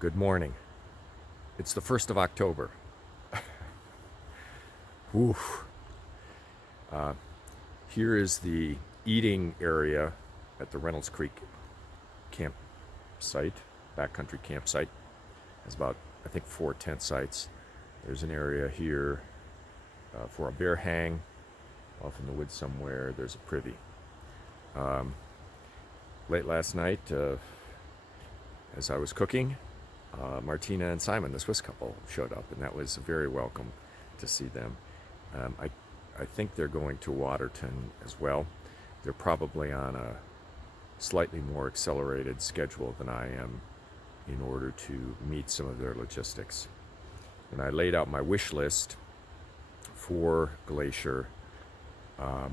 Good morning. It's the 1st of October. Oof. Here is the eating area at the Reynolds Creek campsite, backcountry campsite. It's about, I think, 4 tent sites. There's an area here for a bear hang. Off in the woods somewhere, there's a privy. Late last night, as I was cooking, Martina and Simon, the Swiss couple, showed up, and that was very welcome to see them. I think they're going to Waterton as well. They're probably on a slightly more accelerated schedule than I am in order to meet some of their logistics. When I laid out my wish list for Glacier, I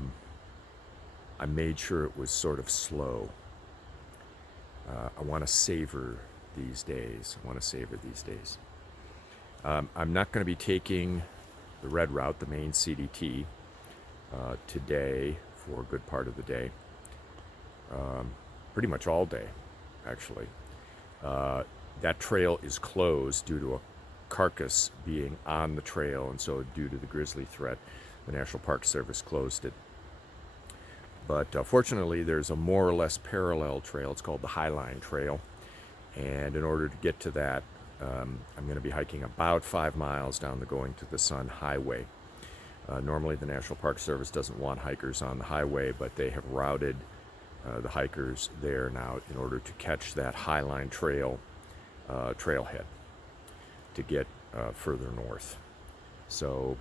made sure it was sort of slow. I want to savor these days. I'm not going to be taking the red route, the main CDT, today for a good part of the day. Pretty much all day, actually. That trail is closed due to a carcass being on the trail, and so due to the grizzly threat, the National Park Service closed it. But fortunately, there's a more or less parallel trail. It's called the Highline Trail. And in order to get to that, I'm going to be hiking about 5 miles down the Going to the Sun Highway. Normally, the National Park Service doesn't want hikers on the highway, but they have routed the hikers there now in order to catch that Highline Trail trailhead to get further north. So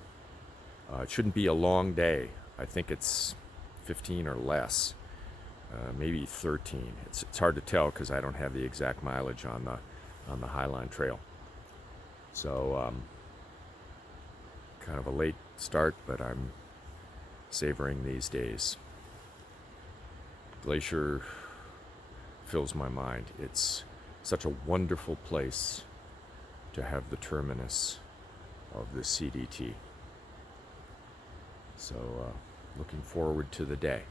it shouldn't be a long day. I think it's 15 or less, maybe 13. It's hard to tell because I don't have the exact mileage on the Highline Trail. So kind of a late start, but I'm savoring these days. Glacier fills my mind. It's such a wonderful place to have the terminus of the CDT. So looking forward to the day.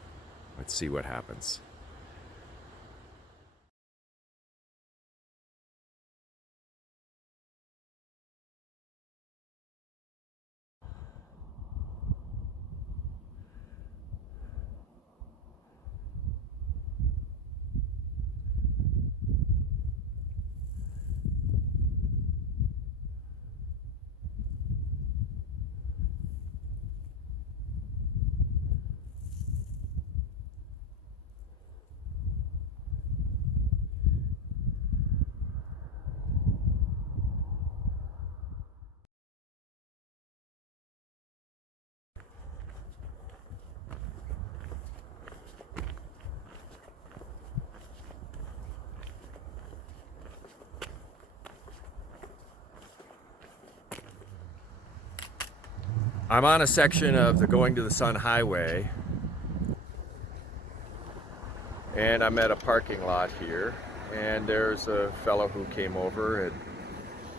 Let's see what happens. I'm on a section of the Going to the Sun Highway, and I'm at a parking lot here, and there's a fellow who came over and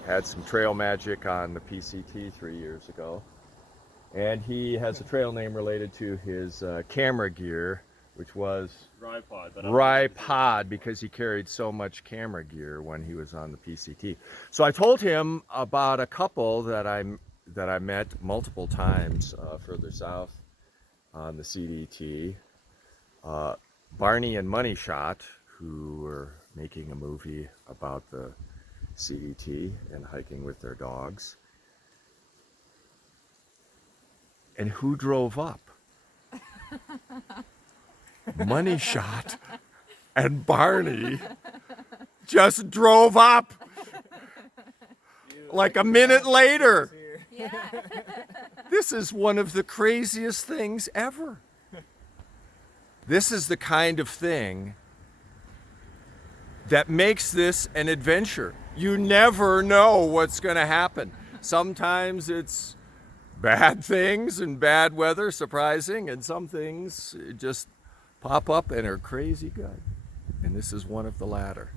had some trail magic on the PCT 3 years ago, and he has a trail name related to his camera gear, which was Ripod, because he carried so much camera gear when he was on the PCT. So I told him about a couple that I met multiple times further south on the CDT. Barney and Money Shot, who were making a movie about the CDT and hiking with their dogs. And who drove up? Money Shot and Barney just drove up like a minute later. Yeah. This is one of the craziest things ever. This is the kind of thing that makes this an adventure. You never know what's going to happen. Sometimes it's bad things and bad weather, surprising, and some things just pop up and are crazy good. And this is one of the latter.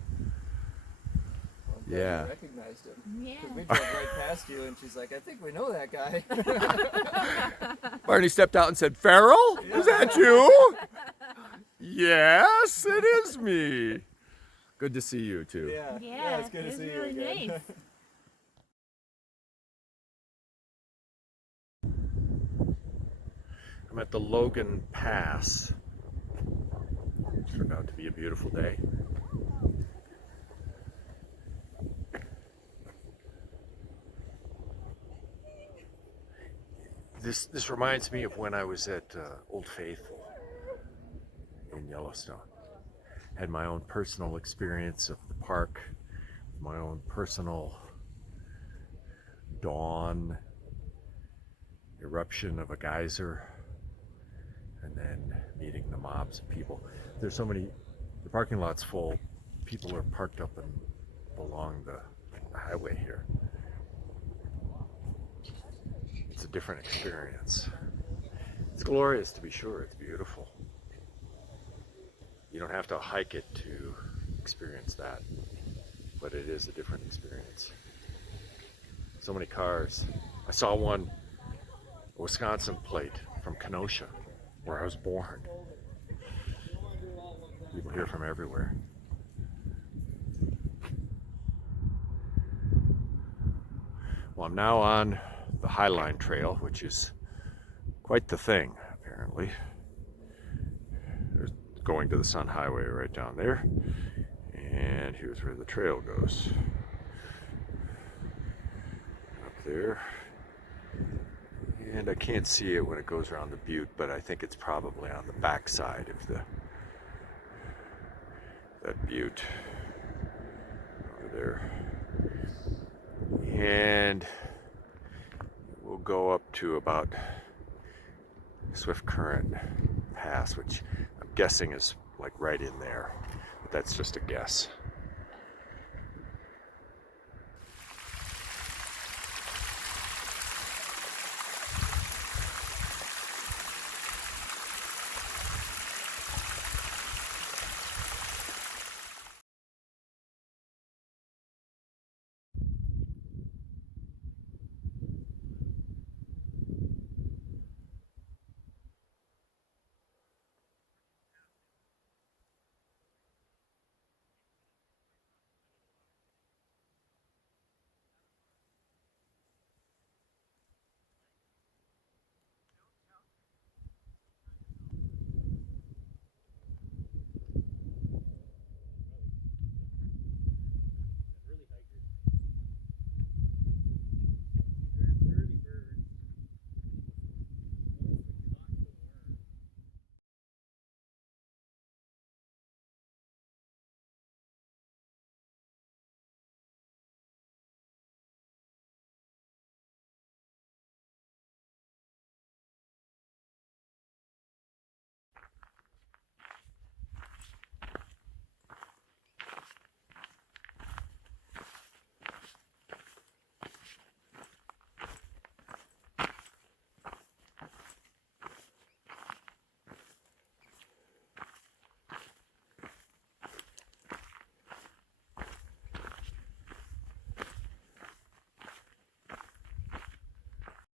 Yeah. I recognized him. Yeah. We drove right past you, and she's like, I think we know that guy. Barney stepped out and said, Farrell, is that you? Yes, it is me. Good to see you too. Yeah, it's good to it's see really you again. nice. I'm at the Logan Pass. Turned out to be a beautiful day. This reminds me of when I was at Old Faithful in Yellowstone. Had my own personal experience of the park, my own personal dawn eruption of a geyser, and then meeting the mobs of people. There's so many, the parking lot's full. People are parked up and along the highway here. It's a different experience. It's glorious, to be sure. It's beautiful. You don't have to hike it to experience that, but it is a different experience. So many cars. I saw one, a Wisconsin plate from Kenosha, where I was born. People here from everywhere. Well, I'm now on the Highline Trail, which is quite the thing, apparently. There's going to the Sun Highway right down there. And here's where the trail goes. Up there. And I can't see it when it goes around the butte, but I think it's probably on the back side of that butte over there. And we'll go up to about Swift Current Pass, which I'm guessing is like right in there, but that's just a guess.